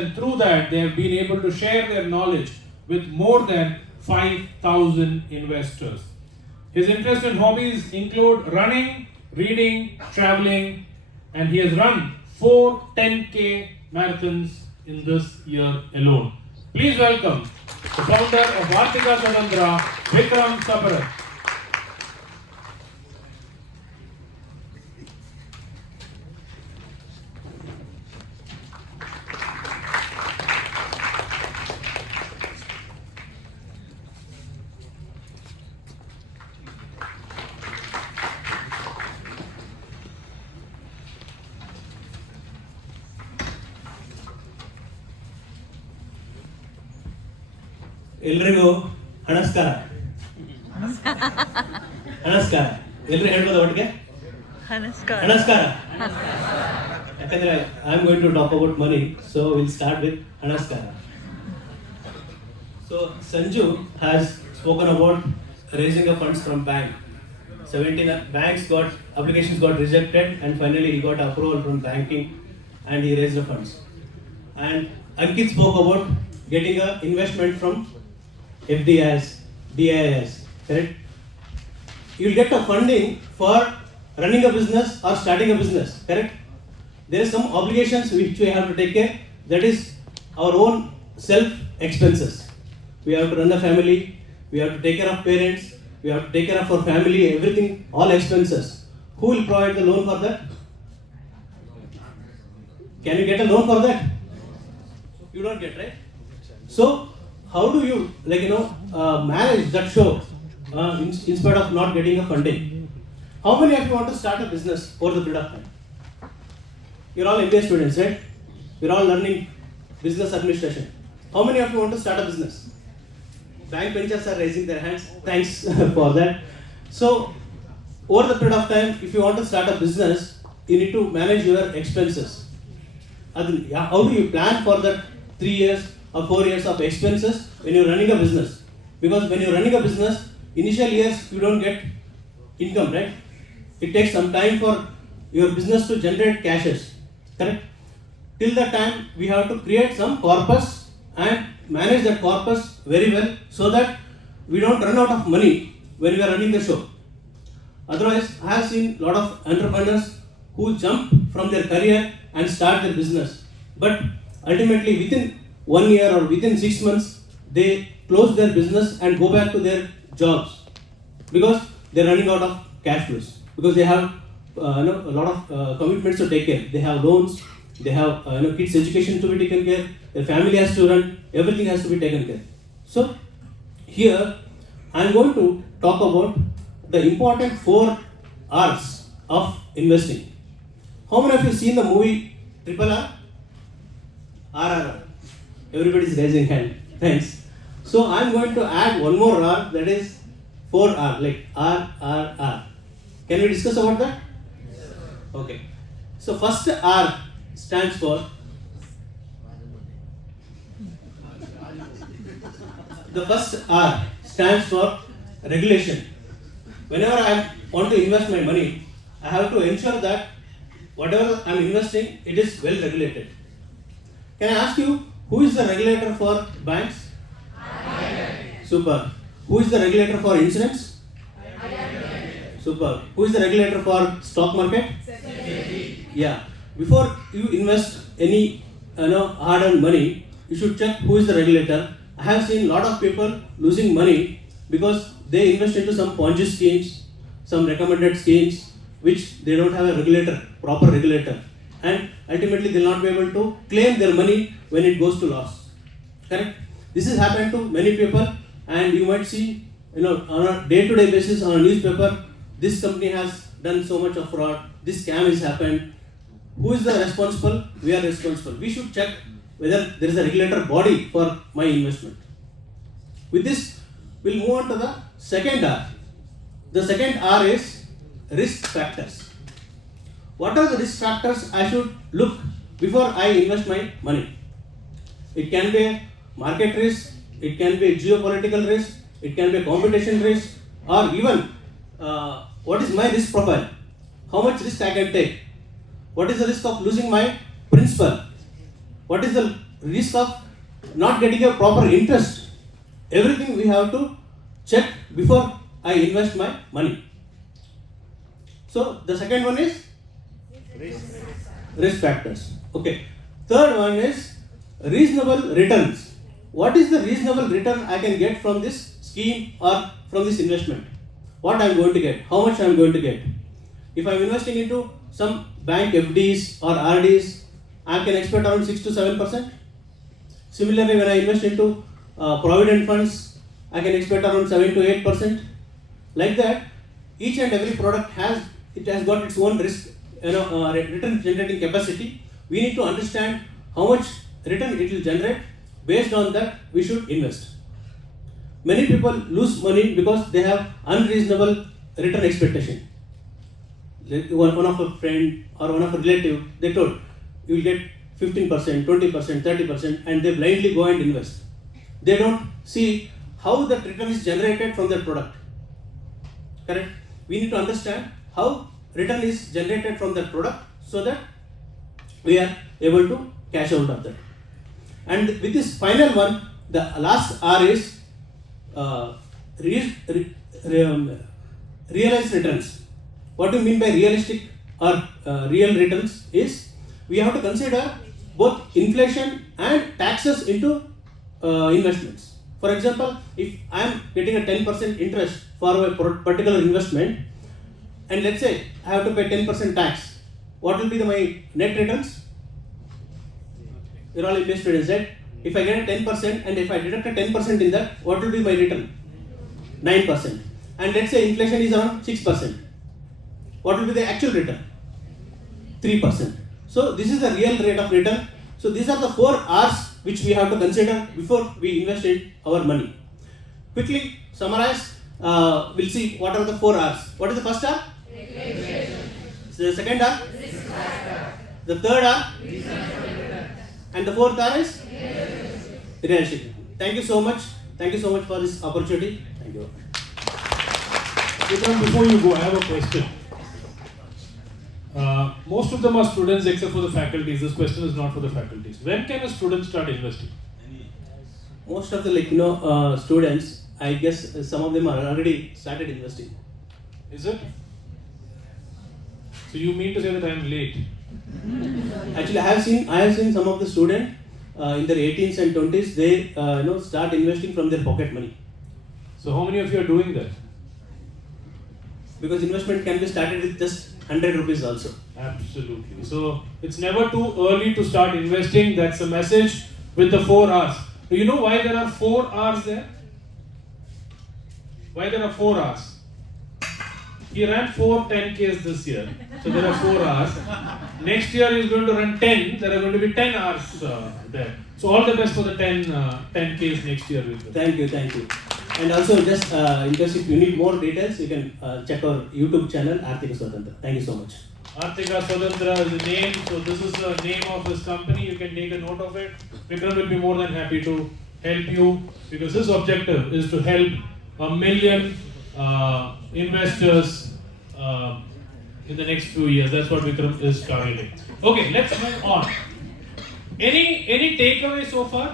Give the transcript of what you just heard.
And through that, they have been able to share their knowledge with more than 5,000 investors. His interests and hobbies include running, reading, traveling, and he has run 4 10K marathons in this year alone. Please welcome the founder of Artika Sadandra, Vikram Sabarat. ಎಲ್ರಿಗೂ ನಮಸ್ಕಾರ. ನಮಸ್ಕಾರ. ಎಲ್ರು ಹೇಳ್ಬೋದು ಒಟ್ಟಿಗೆ ನಮಸ್ಕಾರ. ಯಾಕಂದ್ರೆ I am going to talk about money, so will start with ನಮಸ್ಕಾರ. So Sanju has spoken about raising of funds from bank. 17 banks got applications got rejected, and finally he got approval from banking and he raised the funds. And Ankit spoke about getting a investment from FDIs, DIIs, correct? You will get a funding for running a business or starting a business, correct? There are some obligations which we have to take care. That is our own self expenses. We have to run a family. We have to take care of parents. We have to take care of our family. Everything, all expenses. Who will provide the loan for that? Can you get a loan for that? You don't get, right? So how do you manage that show in spite of not getting a funding? How many of you want to start a business over the period of time? You're all MBA students, right? We're all learning business administration. How many of you want to start a business? Bank benchers are raising their hands. Thanks for that. So over the period of time, if you want to start a business, you need to manage your expenses. How do you plan for that 3 years or 4 years of expenses when you're running a business? Because when you're running a business, initial years you don't get income, right? It takes some time for your business to generate cashes, correct? Till that time, we have to create some corpus and manage that corpus very well so that we don't run out of money when we are running the show. Otherwise, I have seen a lot of entrepreneurs who jump from their career and start their business, but ultimately within 1 year or within 6 months, they close their business and go back to their jobs because they're running out of cash flows, because they have a lot of commitments to take care. They have loans, they have kids' education to be taken care, their family has to run, everything has to be taken care. So here I'm going to talk about the important 4 R's of investing. How many of you seen the movie Triple R? RRR. Everybody's raising hand. Thanks. So I'm going to add one more R, that is 4R, like RRR. Can we discuss about that? Yes. Okay. So first R stands for regulation. Whenever I want to invest my money, I have to ensure that whatever I'm investing, it is well regulated. Can I ask you, who is the regulator for banks? Super. Who is the regulator for insurance? Super. Who is the regulator for stock market? Yeah. Before you invest any hard-earned money, you should check who is the regulator. I have seen a lot of people losing money because they invest into some Ponzi schemes, some recommended schemes, which they don't have a regulator, proper regulator, and ultimately they will not be able to claim their money when it goes to loss. Correct? This has happened to many people, and you might see, on a day-to-day basis on a newspaper, this company has done so much of fraud, this scam has happened. Who is the responsible? We are responsible. We should check whether there is a regulator body for my investment. With this, we'll move on to the second R. The second R is risk factors. What are the risk factors I should look before I invest my money? It can be a market risk, it can be a geopolitical risk, it can be a competition risk, or even what is my risk profile? How much risk I can take? What is the risk of losing my principal? What is the risk of not getting a proper interest. Everything we have to check before I invest my money. So the second one is risk factors. Okay. Third one is reasonable returns. What is the reasonable return I can get from this scheme or from this investment? What I am going to get? How much I am going to get? If I am investing into some bank FDs or RDs, I can expect around 6 to 7%. Similarly, when I invest into provident funds, I can expect around 7 to 8%. Like that, each and every product has got its own risk, return generating capacity. We need to understand how much return it will generate. Based on that, we should invest. Many people lose money because they have unreasonable return expectation. One of a friend or one of a relative, they told, you will get 15%, 20%, 30%, and they blindly go and invest. They don't see how the return is generated from that product. Correct? We need to understand how return is generated from that product so that we are able to cash out of that. And with this final one, the last R is realized returns. What do you mean by realistic or real returns is we have to consider both inflation and taxes into investments. For example, if I am getting a 10% interest for a particular investment, and let's say I have to pay 10% tax, what will be my net returns? You're all MBA students, right? If I get a 10% and if I deduct a 10% in that, what will be my return? 9%. And let's say inflation is around 6%. What will be the actual return? 3%. So this is the real rate of return. So these are the 4 R's which we have to consider before we invest in our money. Quickly summarize, we'll see what are the 4 R's. What is the first R? So the second R? The third R? And the fourth R is? Realistic. Thank you so much. Thank you so much for this opportunity. Thank you. Vikram, before you go, I have a question. Most of them are students except for the faculties. This question is not for the faculties. When can a student start investing? Most of the students, I guess some of them are already started investing. Is it? So you mean to say that I am late? Actually, I have seen some of the students in their 18s and 20s. They start investing from their pocket money. So how many of you are doing that? Because investment can be started with just 100 rupees also. Absolutely. So it's never too early to start investing. That's the message with the 4 R's. Do you know why there are 4 R's there? Why there are 4 R's? He ran 4 10Ks this year. So there are 4 R's. Next year he is going to run 10. There are going to be 10 R's there. So all the best for the 10Ks next year. Thank you. And also just in case if you need more details, you can check our YouTube channel, Arthika Swatantra. Thank you so much. Arthika Swatantra is the name. So this is the name of his company. You can take a note of it. Vikram will be more than happy to help you because his objective is to help 1 million investors in the next few years. That's what Vikram is targeting. Okay, let's move on. Any takeaway so far?